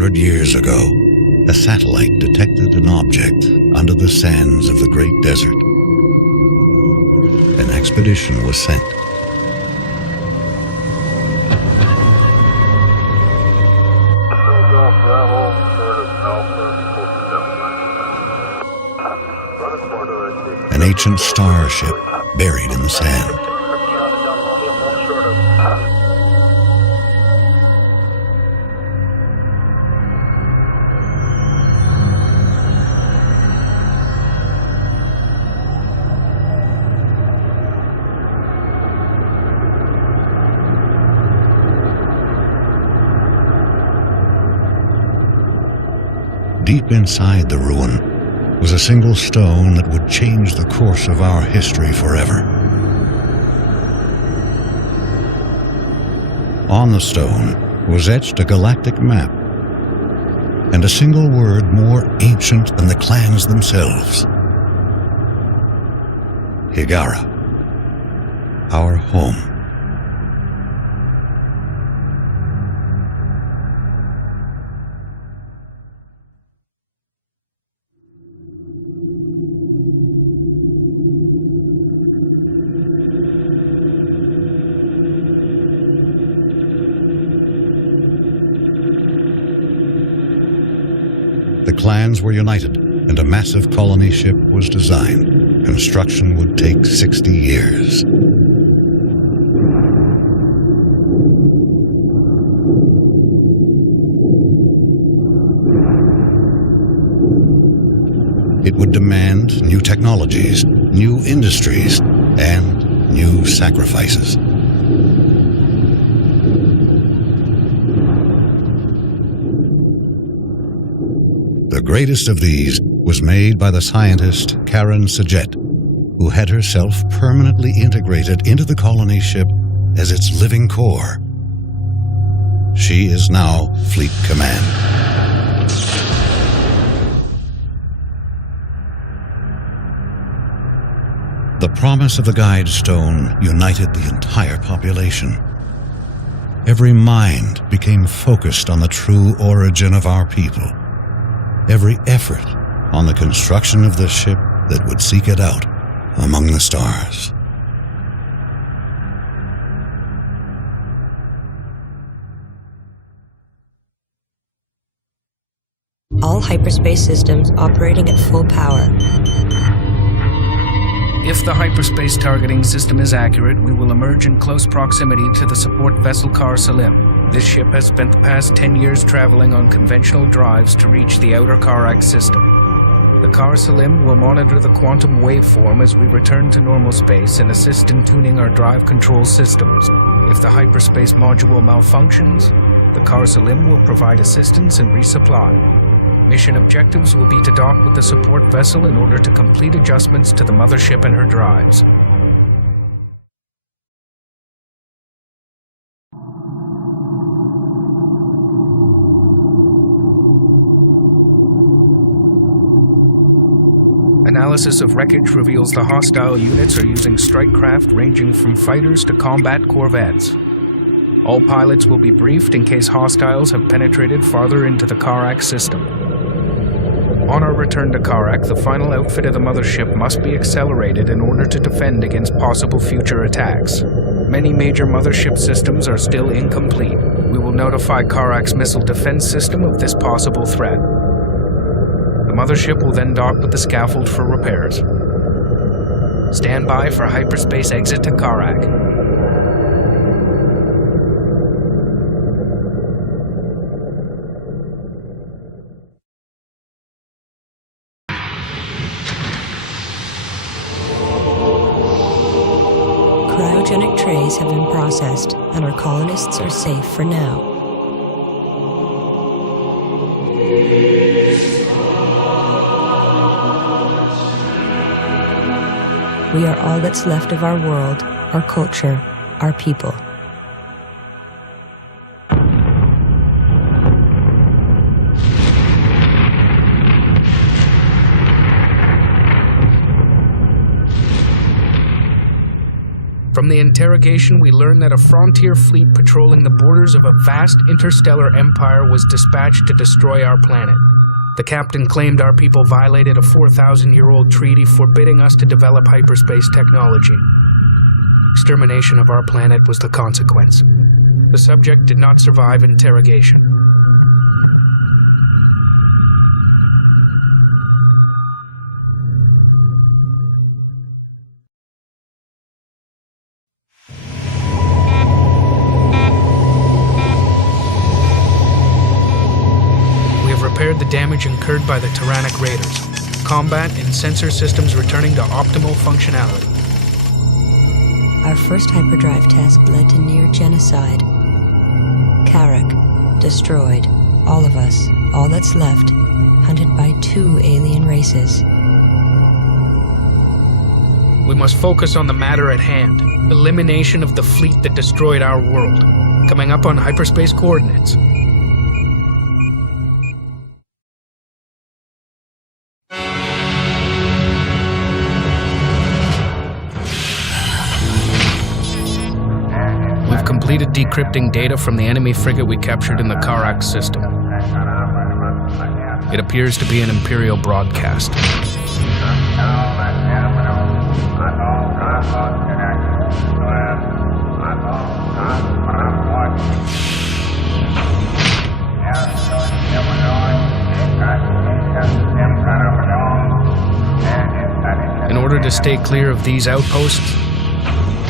200 years ago, a satellite detected an object under the sands of the Great Desert. An expedition was sent. An ancient starship buried in the sand. Deep inside the ruin was a single stone that would change the course of our history forever. On the stone was etched a galactic map, and a single word more ancient than the clans themselves. Higara, our home. The clans were united, and a massive colony ship was designed. Construction would take 60 years. It would demand new technologies, new industries, and new sacrifices. The greatest of these was made by the scientist Karen Sajet, who had herself permanently integrated into the colony ship as its living core. She is now Fleet Command. The promise of the Guide Stone united the entire population. Every mind became focused on the true origin of our people. Every effort on the construction of the ship that would seek it out among the stars. All hyperspace systems operating at full power. If the hyperspace targeting system is accurate, we will emerge in close proximity to the support vessel Kar Salim. This ship has spent the past 10 years traveling on conventional drives to reach the outer Karak system. The Kar Salim will monitor the quantum waveform as we return to normal space and assist in tuning our drive control systems. If the hyperspace module malfunctions, the Kar Salim will provide assistance and resupply. Mission objectives will be to dock with the support vessel in order to complete adjustments to the mothership and her drives. Analysis of wreckage reveals the hostile units are using strike craft ranging from fighters to combat corvettes. All pilots will be briefed in case hostiles have penetrated farther into the Karak system. On our return to Karak, the final outfit of the mothership must be accelerated in order to defend against possible future attacks. Many major mothership systems are still incomplete. We will notify Karak's missile defense system of this possible threat. The mothership will then dock with the scaffold for repairs. Stand by for hyperspace exit to Karak. Cryogenic trays have been processed, and our colonists are safe for now. We are all that's left of our world, our culture, our people. From the interrogation, we learned that a frontier fleet patrolling the borders of a vast interstellar empire was dispatched to destroy our planet. The captain claimed our people violated a 4,000-year-old treaty forbidding us to develop hyperspace technology. Extermination of our planet was the consequence. The subject did not survive interrogation. Repaired the damage incurred by the Tyrannic Raiders. Combat and sensor systems returning to optimal functionality. Our first hyperdrive test led to near genocide. Karak, destroyed. All of us, all that's left, hunted by 2 alien races. We must focus on the matter at hand. Elimination of the fleet that destroyed our world. Coming up on hyperspace coordinates. Completed decrypting data from the enemy frigate we captured in the Karak system. It appears to be an Imperial broadcast. In order to stay clear of these outposts,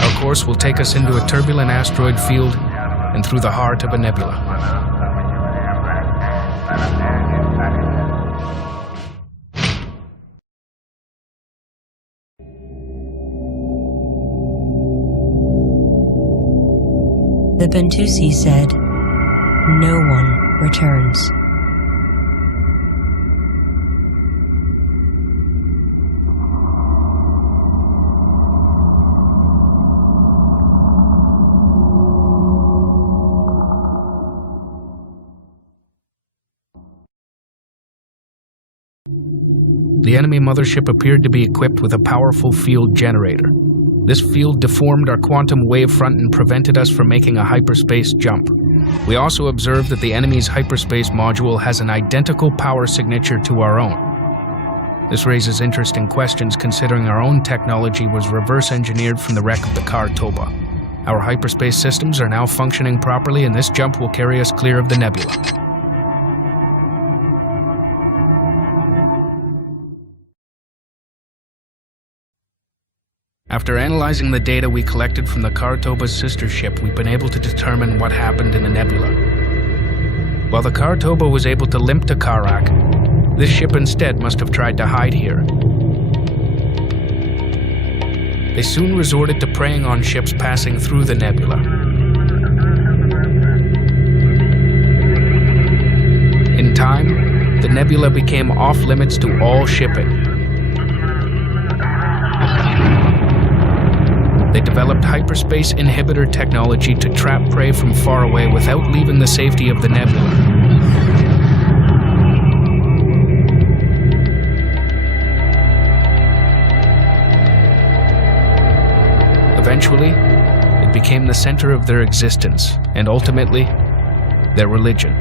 our course will take us into a turbulent asteroid field and through the heart of a nebula. The Bentusi said, "No one returns." The enemy mothership appeared to be equipped with a powerful field generator. This field deformed our quantum wavefront and prevented us from making a hyperspace jump. We also observed that the enemy's hyperspace module has an identical power signature to our own. This raises interesting questions considering our own technology was reverse engineered from the wreck of the Kar-Toba. Our hyperspace systems are now functioning properly, and this jump will carry us clear of the nebula. After analyzing the data we collected from the Kar-Toba's sister ship, we've been able to determine what happened in the nebula. While the Kar-Toba was able to limp to Karak, this ship instead must have tried to hide here. They soon resorted to preying on ships passing through the nebula. In time, the nebula became off-limits to all shipping. They developed hyperspace inhibitor technology to trap prey from far away without leaving the safety of the nebula. Eventually, it became the center of their existence, and ultimately, their religion.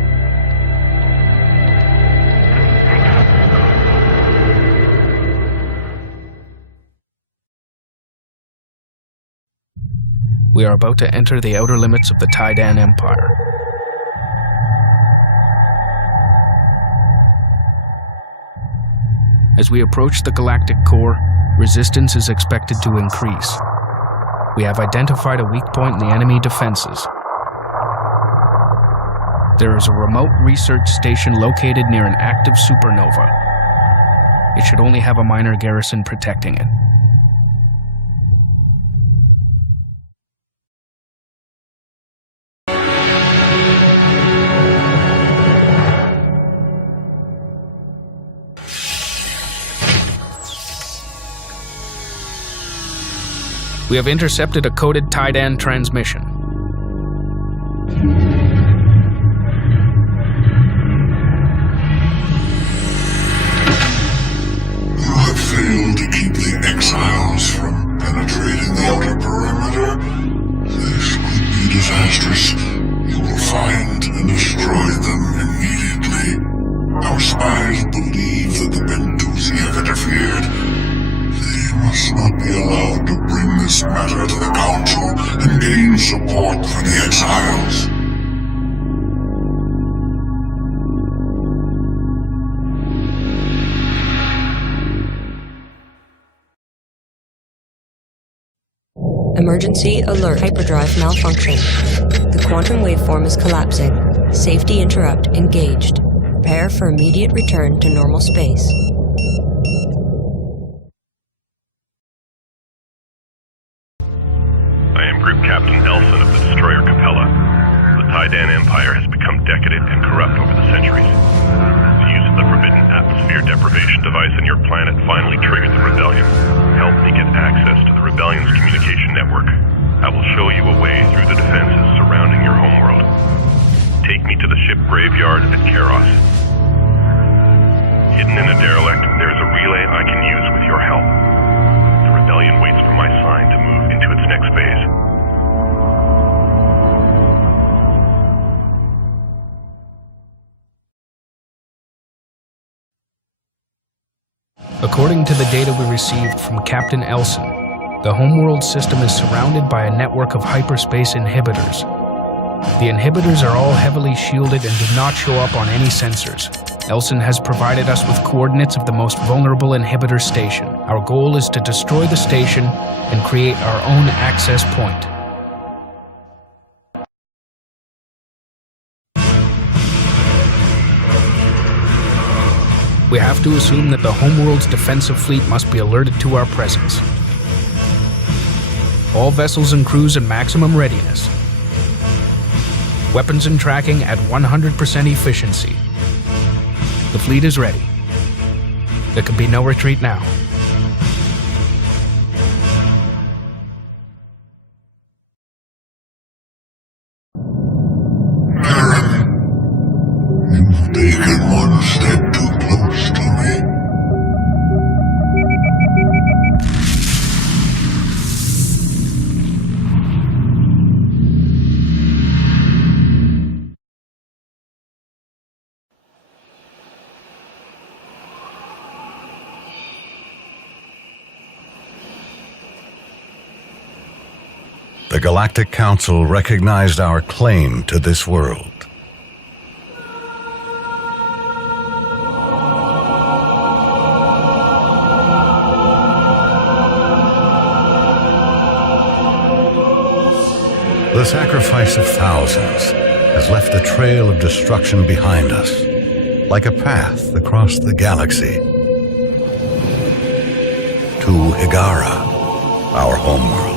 We are about to enter the outer limits of the Tydan Empire. As we approach the galactic core, resistance is expected to increase. We have identified a weak point in the enemy defenses. There is a remote research station located near an active supernova. It should only have a minor garrison protecting it. We have intercepted a coded Tydan transmission. You have failed to keep the exiles from penetrating the outer perimeter. support for the exiles. Emergency alert. Hyperdrive malfunction. The quantum waveform is collapsing. Safety interrupt engaged. Prepare for immediate return to normal space. I am Group Captain Elson of the destroyer Capella. The Taidan Empire has become decadent and corrupt over the centuries. The use of the forbidden atmosphere deprivation device on your planet finally triggered the rebellion. Help me get access to the rebellion's communication network. I will show you a way through the defenses surrounding your homeworld. Take me to the ship graveyard at Keros. Hidden in a derelict, there is a relay I can use with your help. The rebellion waits for my sign to move into its next phase. According to the data we received from Captain Elson, the Homeworld system is surrounded by a network of hyperspace inhibitors. The inhibitors are all heavily shielded and do not show up on any sensors. Elson has provided us with coordinates of the most vulnerable inhibitor station. Our goal is to destroy the station and create our own access point. We have to assume that the Homeworld's defensive fleet must be alerted to our presence. All vessels and crews in maximum readiness. Weapons and tracking at 100% efficiency. The fleet is ready. There can be no retreat now. You've taken one step too close to me. The Galactic Council recognized our claim to this world. The sacrifice of thousands has left a trail of destruction behind us, like a path across the galaxy. To Higara, our homeworld.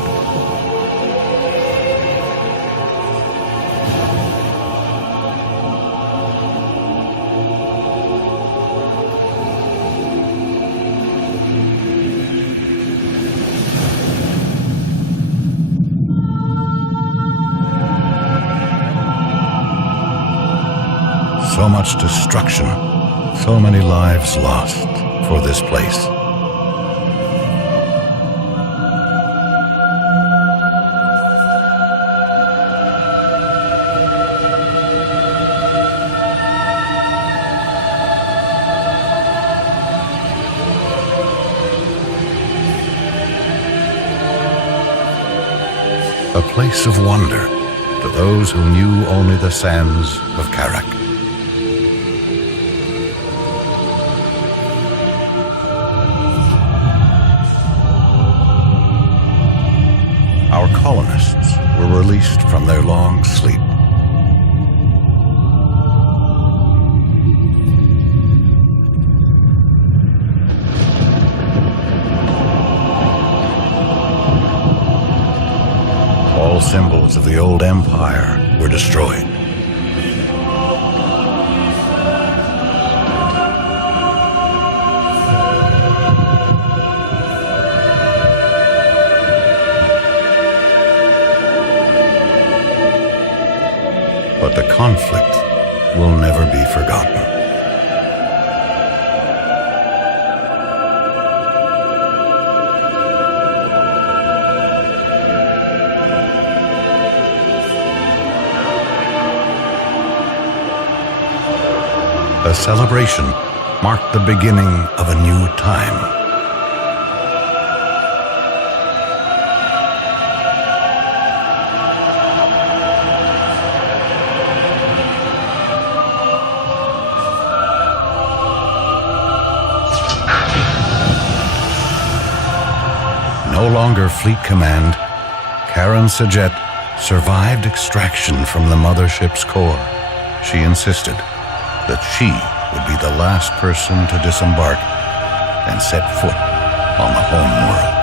So much destruction, so many lives lost for this place. A place of wonder to those who knew only the sands of Karak. Our colonists were released from their long sleep. All symbols of the old empire were destroyed. But the conflict will never be forgotten. The celebration marked the beginning of a new time. no longer fleet command, Karen Sajet survived extraction from the mothership's core. She insisted that she would be the last person to disembark and set foot on the Homeworld.